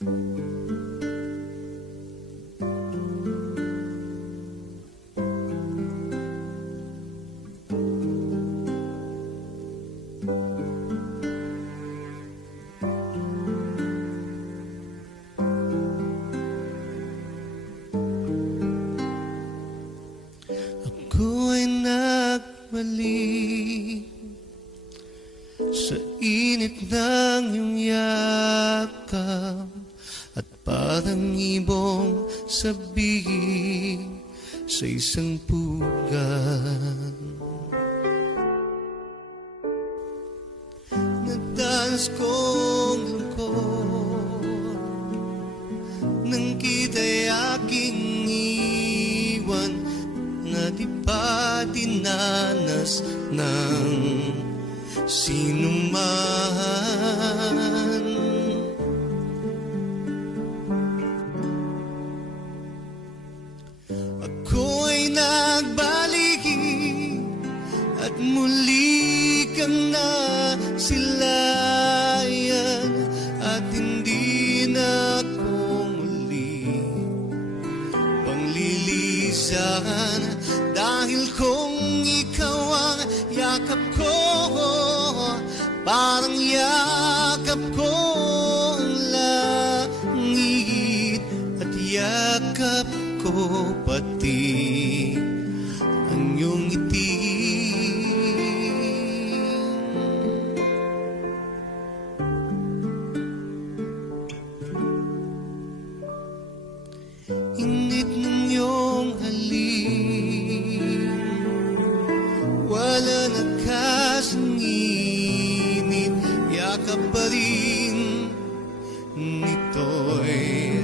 Ako'y nagbalik sa init ng iyong yakap, at parang ibong sabihin sa isang pugad. Nagdanas kong lungkot nang kita'y aking iwan, na di pa dinanas ng sinuman. Ako'y nagbalik at muli kang nasilayan, at hindi na ako muli panglilisan, dahil kung ikaw ang yakap ko, parang yakap ko ang langit, at yakap ko pati ang iyong ngiti. Init ng iyong halik, wala na kasing init, yakap pa rin nito'y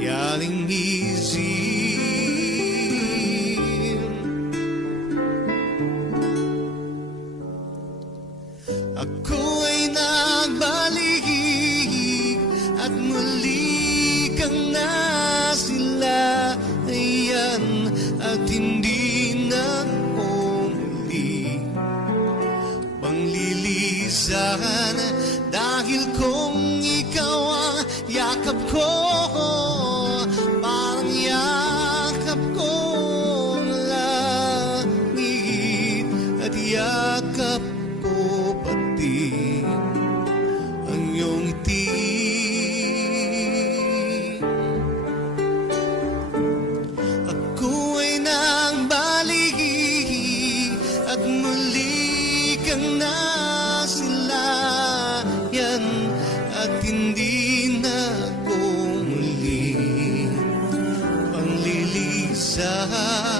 yaring isip. Ako'y nagbalik at muli kang nasilayan, at hindi na ako muli panglilisan, dahil kung ikaw ang yakap ko, parang yakap ko ang langit, at yakap ko pati ang iyong ngiti. Ako'y nagbalik at muli kang nasilayan, at hindi na ako muli panglilisan.